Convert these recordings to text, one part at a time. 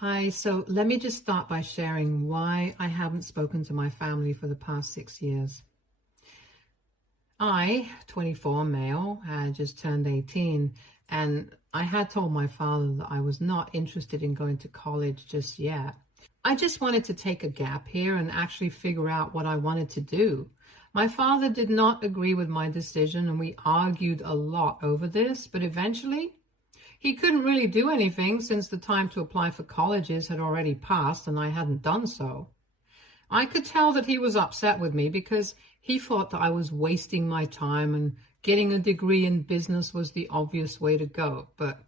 Hi, so let me just start by sharing why I haven't spoken to my family for the past 6 years. I, 24 male, had just turned 18, and I had told my father that I was not interested in going to college just yet. I just wanted to take a gap here and actually figure out what I wanted to do. My father did not agree with my decision, and we argued a lot over this, but eventually he couldn't really do anything since the time to apply for colleges had already passed and I hadn't done so. I could tell that he was upset with me because he thought that I was wasting my time and getting a degree in business was the obvious way to go, but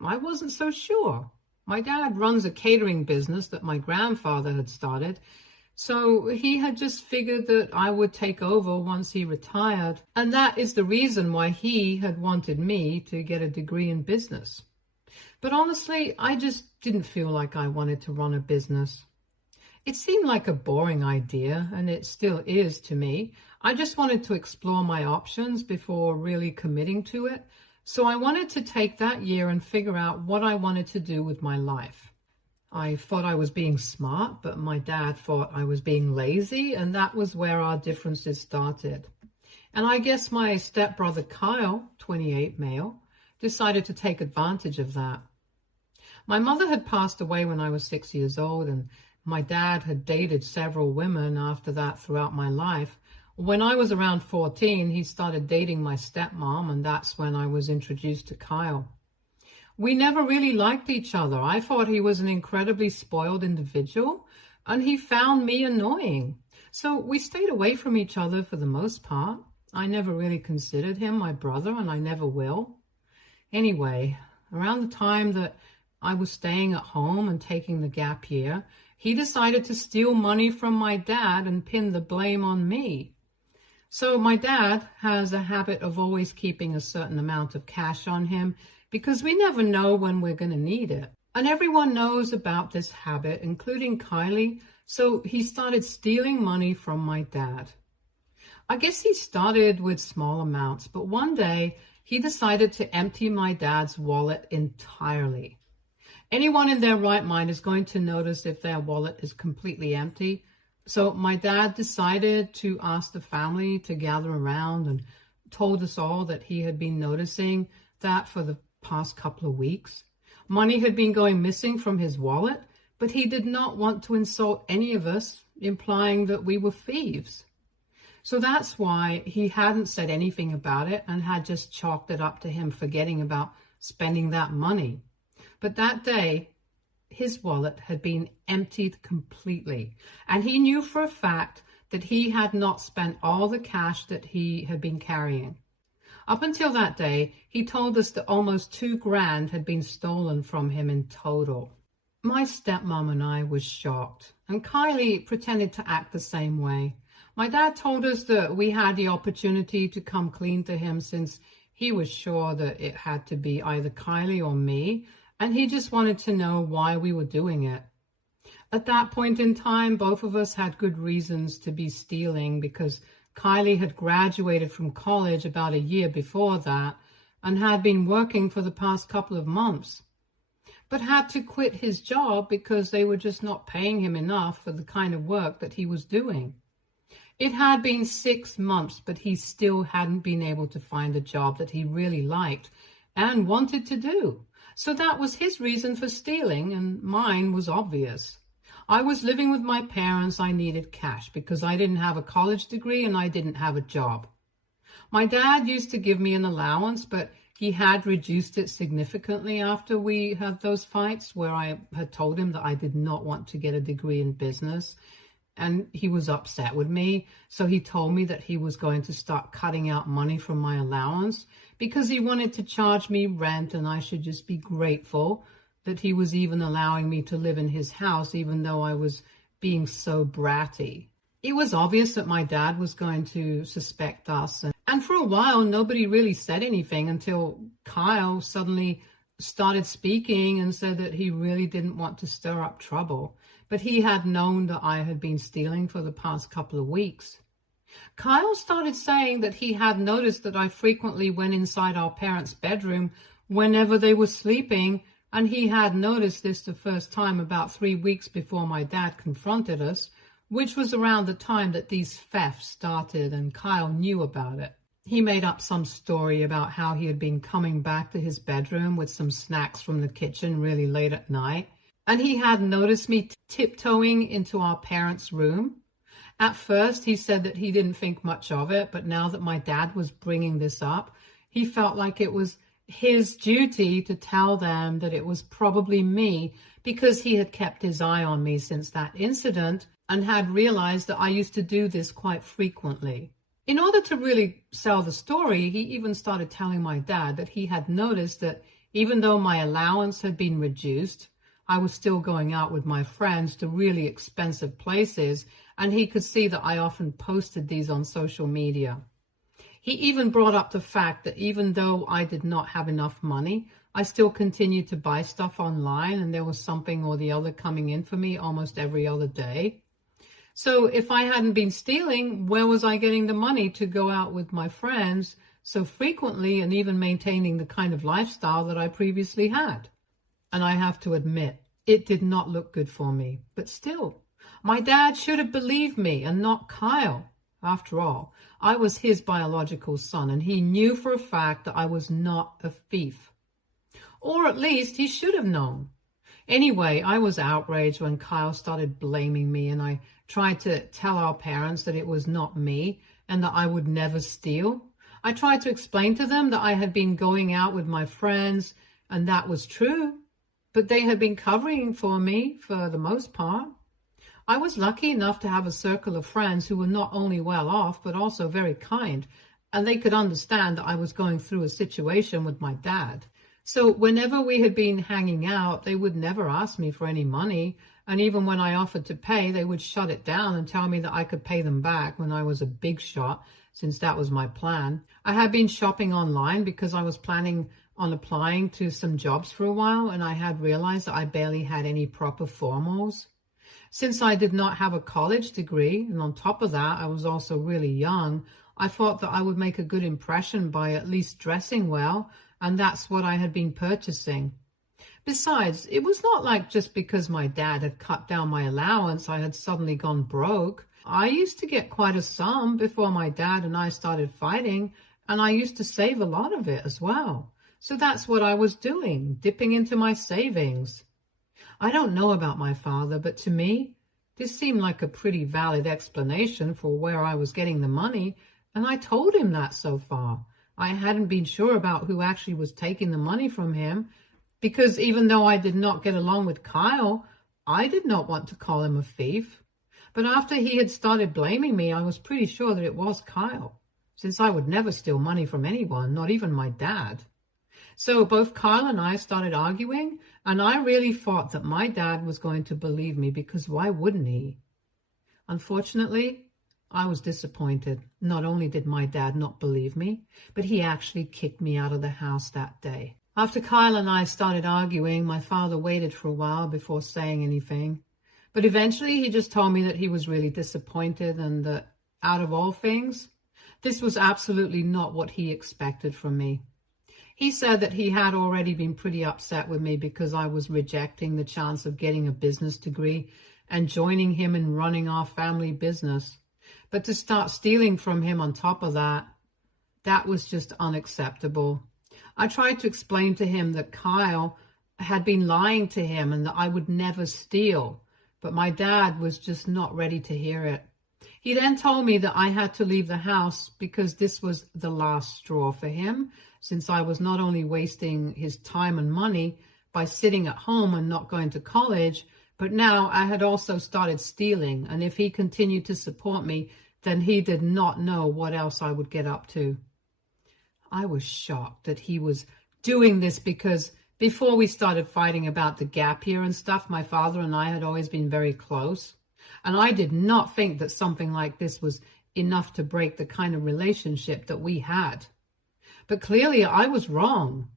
I wasn't so sure. My dad runs a catering business that my grandfather had started, so he had just figured that I would take over once he retired, and that is the reason why he had wanted me to get a degree in business. But honestly, I just didn't feel like I wanted to run a business. It seemed like a boring idea, and it still is to me. I just wanted to explore my options before really committing to it. So I wanted to take that year and figure out what I wanted to do with my life. I thought I was being smart, but my dad thought I was being lazy, and that was where our differences started. And I guess my stepbrother Kyle, 28 male, decided to take advantage of that. My mother had passed away when I was 6 years old, and my dad had dated several women after that throughout my life. When I was around 14, he started dating my stepmom, and that's when I was introduced to Kyle. We never really liked each other. I thought he was an incredibly spoiled individual, and he found me annoying. So we stayed away from each other for the most part. I never really considered him my brother, and I never will. Anyway, around the time that I was staying at home and taking the gap year, he decided to steal money from my dad and pin the blame on me. So my dad has a habit of always keeping a certain amount of cash on him because we never know when we're going to need it. And everyone knows about this habit, including Kylie, so he started stealing money from my dad. I guess he started with small amounts, but one day he decided to empty my dad's wallet entirely. Anyone in their right mind is going to notice if their wallet is completely empty. So my dad decided to ask the family to gather around and told us all that he had been noticing that for the past couple of weeks. Money had been going missing from his wallet, but he did not want to insult any of us, implying that we were thieves. So that's why he hadn't said anything about it and had just chalked it up to him forgetting about spending that money. But that day, his wallet had been emptied completely, and he knew for a fact that he had not spent all the cash that he had been carrying. Up until that day, he told us that almost $2,000 had been stolen from him in total. My stepmom and I was shocked, and Kylie pretended to act the same way. My dad told us that we had the opportunity to come clean to him since he was sure that it had to be either Kylie or me, and he just wanted to know why we were doing it. At that point in time, both of us had good reasons to be stealing because Kylie had graduated from college about a year before that and had been working for the past couple of months, but had to quit his job because they were just not paying him enough for the kind of work that he was doing. It had been 6 months, but he still hadn't been able to find a job that he really liked and wanted to do. So that was his reason for stealing, and mine was obvious. I was living with my parents. I needed cash because I didn't have a college degree and I didn't have a job. My dad used to give me an allowance, but he had reduced it significantly after we had those fights where I had told him that I did not want to get a degree in business. And he was upset with me, so he told me that he was going to start cutting out money from my allowance because he wanted to charge me rent, and I should just be grateful that he was even allowing me to live in his house even though I was being so bratty. It was obvious that my dad was going to suspect us, and for a while nobody really said anything until Kyle suddenly started speaking and said that he really didn't want to stir up trouble, but he had known that I had been stealing for the past couple of weeks. Kyle started saying that he had noticed that I frequently went inside our parents' bedroom whenever they were sleeping And he had noticed this the first time about 3 weeks before my dad confronted us, which was around the time that these thefts started, and Kyle knew about it. He made up some story about how he had been coming back to his bedroom with some snacks from the kitchen really late at night, and he had noticed me tiptoeing into our parents' room. At first, he said that he didn't think much of it, but now that my dad was bringing this up, he felt like it was his duty to tell them that it was probably me, because he had kept his eye on me since that incident and had realized that I used to do this quite frequently. In order to really sell the story, he even started telling my dad that he had noticed that even though my allowance had been reduced, I was still going out with my friends to really expensive places, and he could see that I often posted these on social media. He even brought up the fact that even though I did not have enough money, I still continued to buy stuff online, and there was something or the other coming in for me almost every other day. So if I hadn't been stealing, where was I getting the money to go out with my friends so frequently and even maintaining the kind of lifestyle that I previously had? And I have to admit, it did not look good for me. But still, my dad should have believed me and not Kyle. After all, I was his biological son, and he knew for a fact that I was not a thief. Or at least he should have known. Anyway, I was outraged when Kyle started blaming me, and I tried to tell our parents that it was not me and that I would never steal. I tried to explain to them that I had been going out with my friends, and that was true, but they had been covering for me for the most part. I was lucky enough to have a circle of friends who were not only well off, but also very kind, and they could understand that I was going through a situation with my dad. So whenever we had been hanging out, they would never ask me for any money, and even when I offered to pay, they would shut it down and tell me that I could pay them back when I was a big shot, since that was my plan. I had been shopping online because I was planning on applying to some jobs for a while, and I had realized that I barely had any proper formals. Since I did not have a college degree, and on top of that, I was also really young, I thought that I would make a good impression by at least dressing well, and that's what I had been purchasing. Besides, it was not like just because my dad had cut down my allowance, I had suddenly gone broke. I used to get quite a sum before my dad and I started fighting, and I used to save a lot of it as well. So that's what I was doing, dipping into my savings. I don't know about my father, but to me, this seemed like a pretty valid explanation for where I was getting the money, and I told him that so far. I hadn't been sure about who actually was taking the money from him, because even though I did not get along with Kyle, I did not want to call him a thief. But after he had started blaming me, I was pretty sure that it was Kyle, since I would never steal money from anyone, not even my dad. So both Kyle and I started arguing, and I really thought that my dad was going to believe me, because why wouldn't he? Unfortunately, I was disappointed. Not only did my dad not believe me, but he actually kicked me out of the house that day. After Kyle and I started arguing, my father waited for a while before saying anything. But eventually he just told me that he was really disappointed, and that out of all things, this was absolutely not what he expected from me. He said that he had already been pretty upset with me because I was rejecting the chance of getting a business degree and joining him in running our family business. But to start stealing from him on top of that, that was just unacceptable. I tried to explain to him that Kyle had been lying to him and that I would never steal, but my dad was just not ready to hear it. He then told me that I had to leave the house because this was the last straw for him, since I was not only wasting his time and money by sitting at home and not going to college, but now I had also started stealing, and if he continued to support me, then he did not know what else I would get up to. I was shocked that he was doing this because before we started fighting about the gap year and stuff, my father and I had always been very close. And I did not think that something like this was enough to break the kind of relationship that we had. But clearly I was wrong.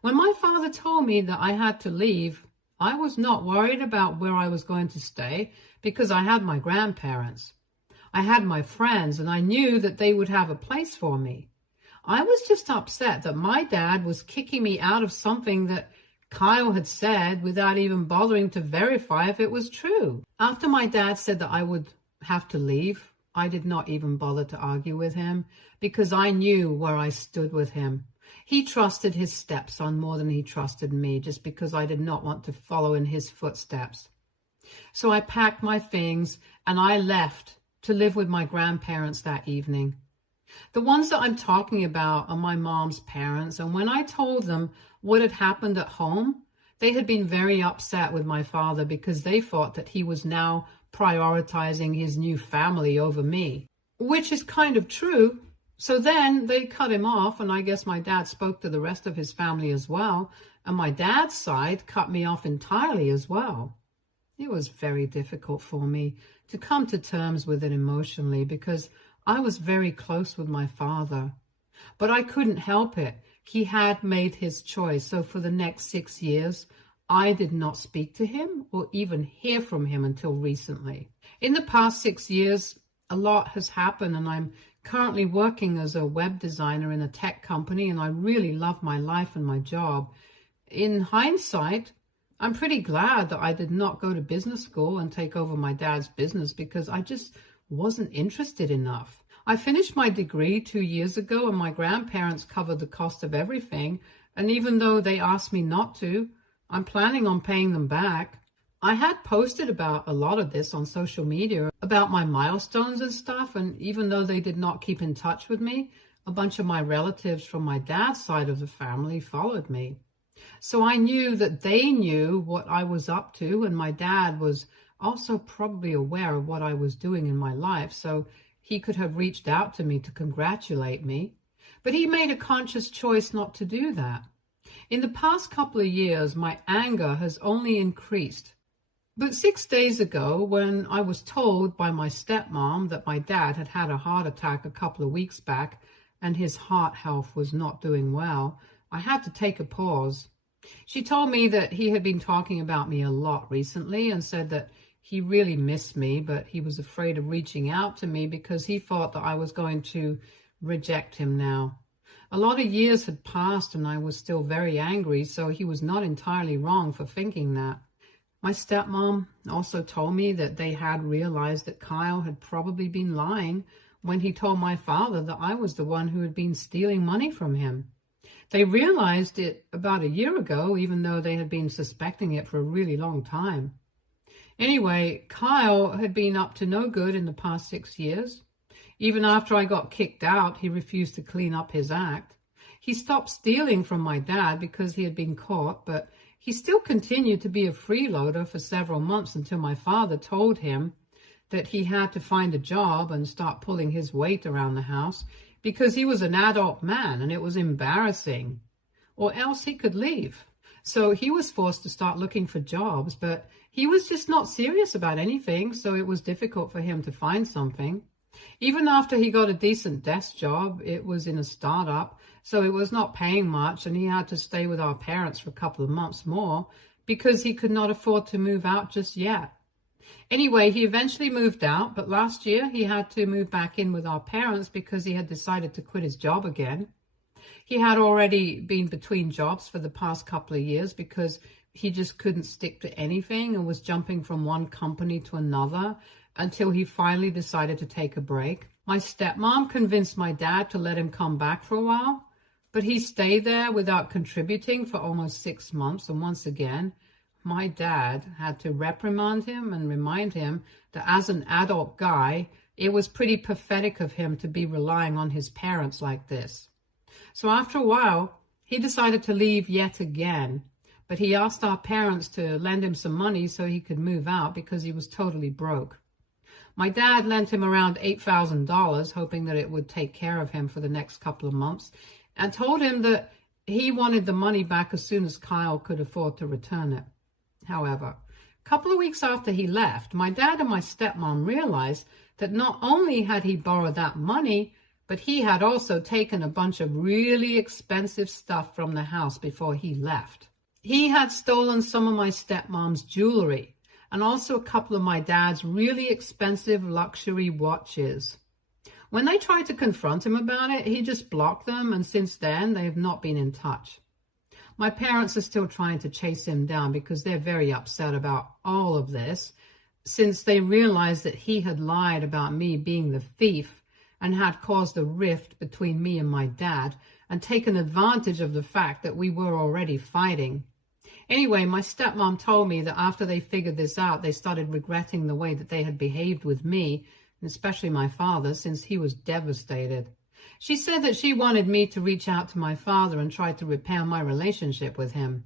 When my father told me that I had to leave, I was not worried about where I was going to stay because I had my grandparents. I had my friends, and I knew that they would have a place for me. I was just upset that my dad was kicking me out of something that Kyle had said without even bothering to verify if it was true. After my dad said that I would have to leave, I did not even bother to argue with him because I knew where I stood with him. He trusted his stepson more than he trusted me just because I did not want to follow in his footsteps. So I packed my things and I left to live with my grandparents that evening. The ones that I'm talking about are my mom's parents, and when I told them what had happened at home, they had been very upset with my father because they thought that he was now prioritizing his new family over me, which is kind of true. So then they cut him off, and I guess my dad spoke to the rest of his family as well, and my dad's side cut me off entirely as well. It was very difficult for me to come to terms with it emotionally because I was very close with my father. But I couldn't help it. He had made his choice. So for the next 6 years, I did not speak to him or even hear from him until recently. In the past 6 years, a lot has happened, and I'm currently working as a web designer in a tech company, and I really love my life and my job. In hindsight, I'm pretty glad that I did not go to business school and take over my dad's business because I just wasn't interested enough. I finished my degree 2 years ago, and my grandparents covered the cost of everything. And even though they asked me not to, I'm planning on paying them back. I had posted about a lot of this on social media, about my milestones and stuff. And even though they did not keep in touch with me, a bunch of my relatives from my dad's side of the family followed me. So I knew that they knew what I was up to, and my dad was also probably aware of what I was doing in my life, so he could have reached out to me to congratulate me. But he made a conscious choice not to do that. In the past couple of years, my anger has only increased. But 6 days ago, when I was told by my stepmom that my dad had had a heart attack a couple of weeks back and his heart health was not doing well, I had to take a pause. She told me that he had been talking about me a lot recently and said that he really missed me, but he was afraid of reaching out to me because he thought that I was going to reject him now. A lot of years had passed and I was still very angry, so he was not entirely wrong for thinking that. My stepmom also told me that they had realized that Kyle had probably been lying when he told my father that I was the one who had been stealing money from him. They realized it about a year ago, even though they had been suspecting it for a really long time. Anyway, Kyle had been up to no good in the past 6 years. Even after I got kicked out, he refused to clean up his act. He stopped stealing from my dad because he had been caught, but he still continued to be a freeloader for several months until my father told him that he had to find a job and start pulling his weight around the house because he was an adult man and it was embarrassing, or else he could leave. So he was forced to start looking for jobs, but he was just not serious about anything, so it was difficult for him to find something. Even after he got a decent desk job, it was in a startup, so it was not paying much, and he had to stay with our parents for a couple of months more because he could not afford to move out just yet. Anyway, he eventually moved out, but last year he had to move back in with our parents because he had decided to quit his job again. He had already been between jobs for the past couple of years because he just couldn't stick to anything and was jumping from one company to another until he finally decided to take a break. My stepmom convinced my dad to let him come back for a while, but he stayed there without contributing for almost 6 months, and once again, my dad had to reprimand him and remind him that as an adult guy, it was pretty pathetic of him to be relying on his parents like this. So after a while, he decided to leave yet again, but he asked our parents to lend him some money so he could move out because he was totally broke. My dad lent him around $8,000, hoping that it would take care of him for the next couple of months, and told him that he wanted the money back as soon as Kyle could afford to return it. However, a couple of weeks after he left, my dad and my stepmom realized that not only had he borrowed that money, but he had also taken a bunch of really expensive stuff from the house before he left. He had stolen some of my stepmom's jewelry and also a couple of my dad's really expensive luxury watches. When they tried to confront him about it, he just blocked them, and since then, they have not been in touch. My parents are still trying to chase him down because they're very upset about all of this, since they realized that he had lied about me being the thief and had caused a rift between me and my dad and taken advantage of the fact that we were already fighting. Anyway, my stepmom told me that after they figured this out, they started regretting the way that they had behaved with me, and especially my father, since he was devastated. She said that she wanted me to reach out to my father and try to repair my relationship with him.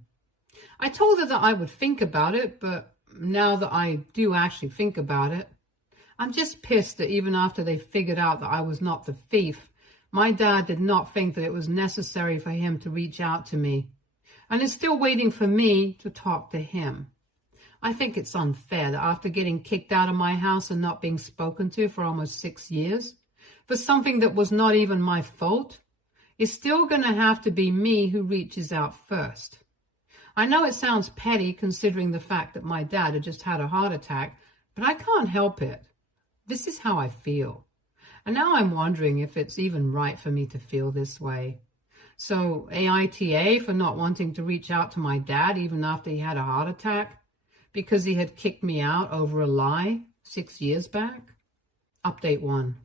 I told her that I would think about it, but now that I do actually think about it, I'm just pissed that even after they figured out that I was not the thief, my dad did not think that it was necessary for him to reach out to me, and is still waiting for me to talk to him. I think it's unfair that after getting kicked out of my house and not being spoken to for almost 6 years, for something that was not even my fault, it's still going to have to be me who reaches out first. I know it sounds petty considering the fact that my dad had just had a heart attack, but I can't help it. This is how I feel. And now I'm wondering if it's even right for me to feel this way. So AITA for not wanting to reach out to my dad even after he had a heart attack because he had kicked me out over a lie 6 years back? Update 1.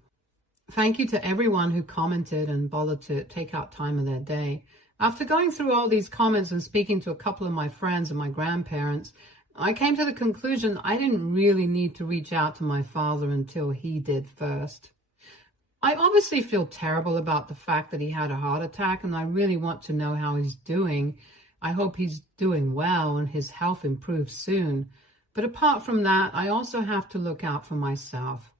Thank you to everyone who commented and bothered to take out time of their day. After going through all these comments and speaking to a couple of my friends and my grandparents, I came to the conclusion I didn't really need to reach out to my father until he did first. I obviously feel terrible about the fact that he had a heart attack, and I really want to know how he's doing. I hope he's doing well and his health improves soon. But apart from that, I also have to look out for myself.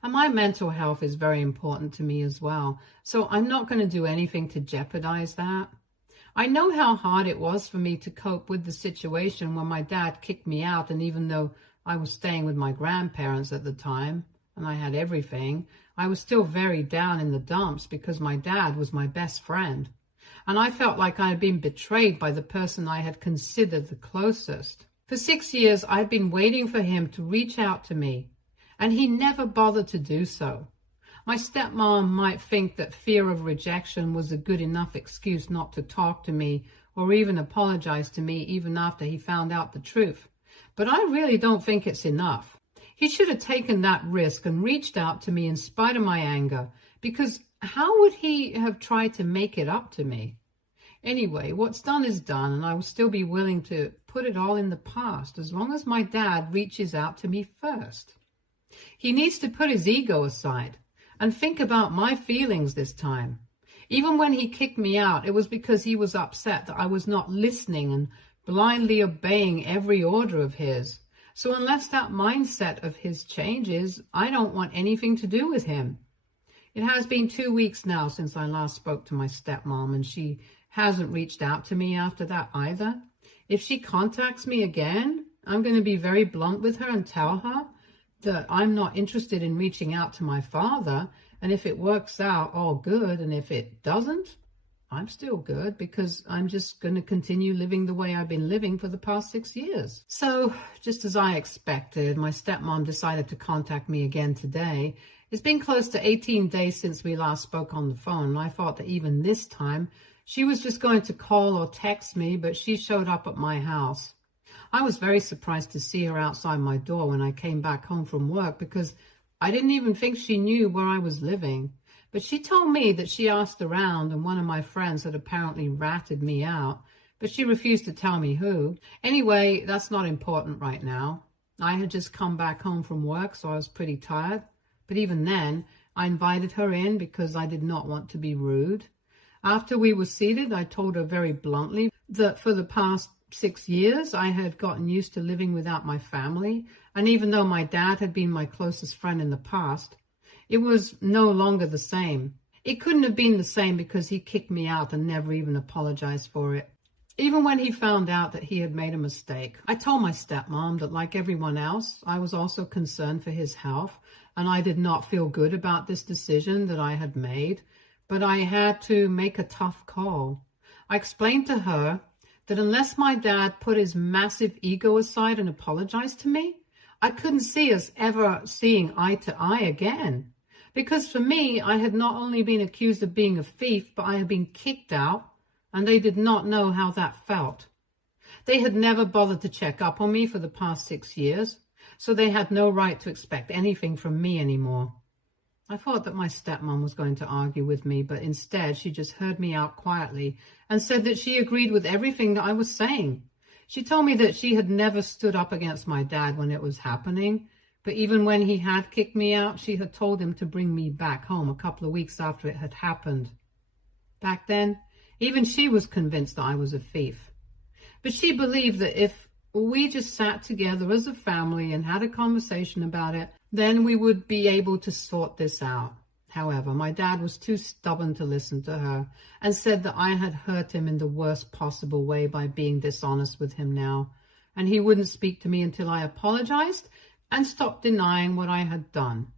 And my mental health is very important to me as well, so I'm not going to do anything to jeopardize that. I know how hard it was for me to cope with the situation when my dad kicked me out, and even though I was staying with my grandparents at the time, and I had everything, I was still very down in the dumps because my dad was my best friend. And I felt like I had been betrayed by the person I had considered the closest. For 6 years, I had been waiting for him to reach out to me, and he never bothered to do so. My stepmom might think that fear of rejection was a good enough excuse not to talk to me or even apologize to me even after he found out the truth. But I really don't think it's enough. He should have taken that risk and reached out to me in spite of my anger, because how would he have tried to make it up to me? Anyway, what's done is done, and I will still be willing to put it all in the past as long as my dad reaches out to me first. He needs to put his ego aside and think about my feelings this time. Even when he kicked me out, it was because he was upset that I was not listening and blindly obeying every order of his. So unless that mindset of his changes, I don't want anything to do with him. It has been 2 weeks now since I last spoke to my stepmom, and she hasn't reached out to me after that either. If she contacts me again, I'm going to be very blunt with her and tell her that I'm not interested in reaching out to my father, and if it works out, all good, and if it doesn't, I'm still good, because I'm just going to continue living the way I've been living for the past 6 years. So, just as I expected, my stepmom decided to contact me again today. It's been close to 18 days since we last spoke on the phone, and I thought that even this time, she was just going to call or text me, but she showed up at my house. I was very surprised to see her outside my door when I came back home from work, because I didn't even think she knew where I was living. But she told me that she asked around, and one of my friends had apparently ratted me out, but she refused to tell me who. Anyway, that's not important right now. I had just come back home from work, so I was pretty tired. But even then, I invited her in because I did not want to be rude. After we were seated, I told her very bluntly that for the past 6 years, I had gotten used to living without my family. And even though my dad had been my closest friend in the past, it was no longer the same. It couldn't have been the same because he kicked me out and never even apologized for it. Even when he found out that he had made a mistake, I told my stepmom that, like everyone else, I was also concerned for his health, and I did not feel good about this decision that I had made, but I had to make a tough call. I explained to her that unless my dad put his massive ego aside and apologized to me, I couldn't see us ever seeing eye to eye again. Because for me, I had not only been accused of being a thief, but I had been kicked out, and they did not know how that felt. They had never bothered to check up on me for the past 6 years, so they had no right to expect anything from me anymore. I thought that my stepmom was going to argue with me, but instead she just heard me out quietly and said that she agreed with everything that I was saying. She told me that she had never stood up against my dad when it was happening, but even when he had kicked me out, she had told him to bring me back home a couple of weeks after it had happened. Back then, even she was convinced that I was a thief. But she believed that if we just sat together as a family and had a conversation about it, then we would be able to sort this out. However, my dad was too stubborn to listen to her and said that I had hurt him in the worst possible way by being dishonest with him now, and he wouldn't speak to me until I apologized and stopped denying what I had done.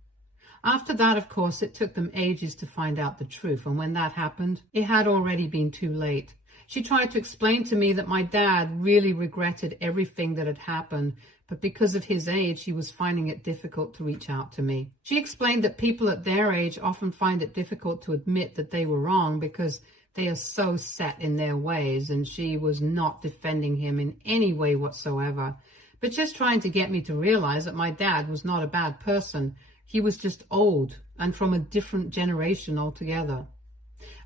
After that, of course, it took them ages to find out the truth, and when that happened, it had already been too late. She tried to explain to me that my dad really regretted everything that had happened, but because of his age, he was finding it difficult to reach out to me. She explained that people at their age often find it difficult to admit that they were wrong because they are so set in their ways, and she was not defending him in any way whatsoever, but just trying to get me to realize that my dad was not a bad person. He was just old and from a different generation altogether.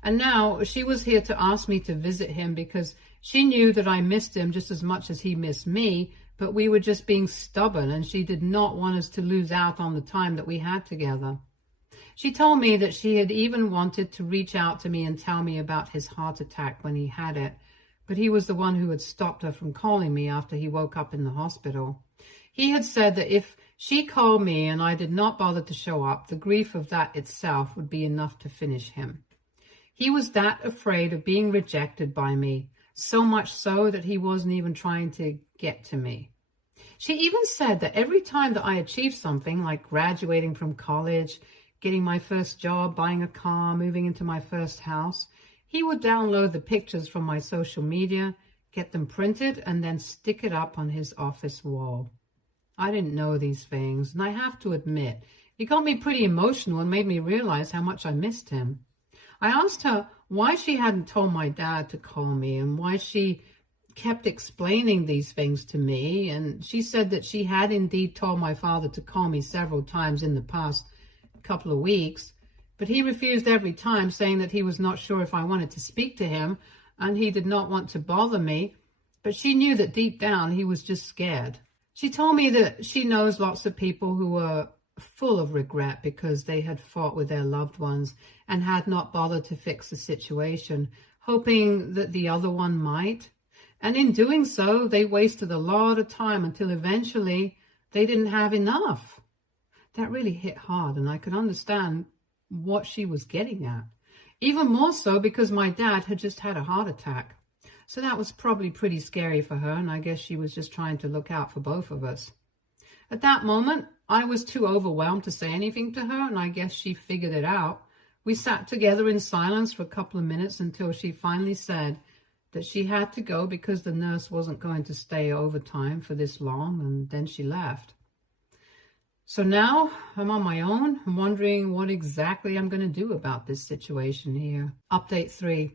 And now she was here to ask me to visit him because she knew that I missed him just as much as he missed me, but we were just being stubborn and she did not want us to lose out on the time that we had together. She told me that she had even wanted to reach out to me and tell me about his heart attack when he had it, but he was the one who had stopped her from calling me after he woke up in the hospital. He had said that if she called me and I did not bother to show up, the grief of that itself would be enough to finish him. He was that afraid of being rejected by me, so much so that he wasn't even trying to get to me. She even said that every time that I achieved something like graduating from college, getting my first job, buying a car, moving into my first house, he would download the pictures from my social media, get them printed, and then stick it up on his office wall. I didn't know these things, and I have to admit, it got me pretty emotional and made me realize how much I missed him. I asked her why she hadn't told my dad to call me and why she kept explaining these things to me, and she said that she had indeed told my father to call me several times in the past couple of weeks, but he refused every time, saying that he was not sure if I wanted to speak to him and he did not want to bother me, but she knew that deep down he was just scared. She told me that she knows lots of people who were full of regret because they had fought with their loved ones and had not bothered to fix the situation, hoping that the other one might. And in doing so, they wasted a lot of time until eventually they didn't have enough. That really hit hard, and I could understand what she was getting at. Even more so because my dad had just had a heart attack. So that was probably pretty scary for her, and I guess she was just trying to look out for both of us. At that moment, I was too overwhelmed to say anything to her, and I guess she figured it out. We sat together in silence for a couple of minutes until she finally said that she had to go because the nurse wasn't going to stay overtime for this long, and then she left. So now I'm on my own. I'm wondering what exactly I'm going to do about this situation here. Update 3.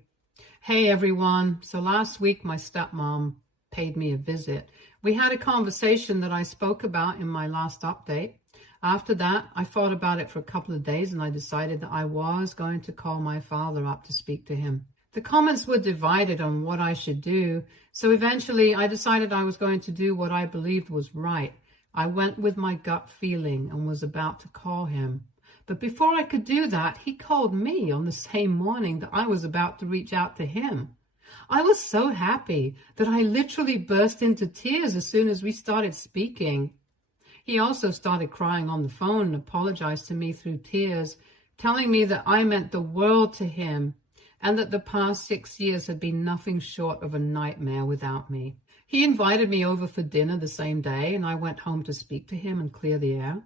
Hey everyone. So last week my stepmom paid me a visit. We had a conversation that I spoke about in my last update. After that, I thought about it for a couple of days and I decided that I was going to call my father up to speak to him. The comments were divided on what I should do, so eventually I decided I was going to do what I believed was right. I went with my gut feeling and was about to call him. But before I could do that, he called me on the same morning that I was about to reach out to him. I was so happy that I literally burst into tears as soon as we started speaking. He also started crying on the phone and apologized to me through tears, telling me that I meant the world to him and that the past 6 years had been nothing short of a nightmare without me. He invited me over for dinner the same day, and I went home to speak to him and clear the air.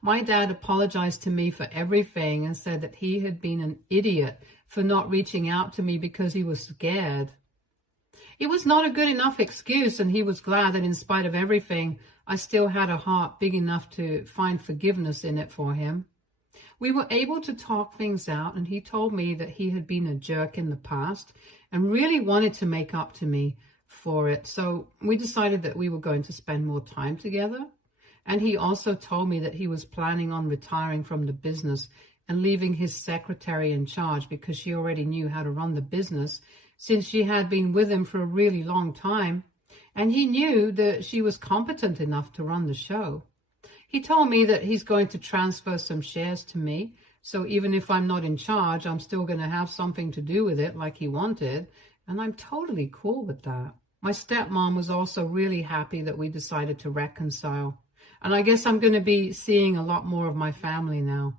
My dad apologized to me for everything and said that he had been an idiot for not reaching out to me because he was scared. It was not a good enough excuse, and he was glad that in spite of everything, I still had a heart big enough to find forgiveness in it for him. We were able to talk things out, and he told me that he had been a jerk in the past and really wanted to make up to me for it. So we decided that we were going to spend more time together. And he also told me that he was planning on retiring from the business and leaving his secretary in charge because she already knew how to run the business since she had been with him for a really long time. And he knew that she was competent enough to run the show. He told me that he's going to transfer some shares to me. So even if I'm not in charge, I'm still going to have something to do with it like he wanted. And I'm totally cool with that. My stepmom was also really happy that we decided to reconcile. And I guess I'm going to be seeing a lot more of my family now.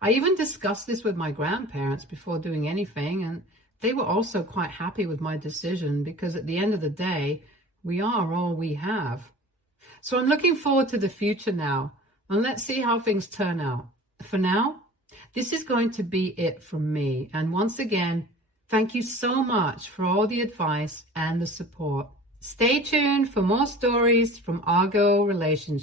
I even discussed this with my grandparents before doing anything, and they were also quite happy with my decision because at the end of the day, we are all we have. So I'm looking forward to the future now, and let's see how things turn out. For now, this is going to be it from me. And once again, thank you so much for all the advice and the support. Stay tuned for more stories from Argo Relationships.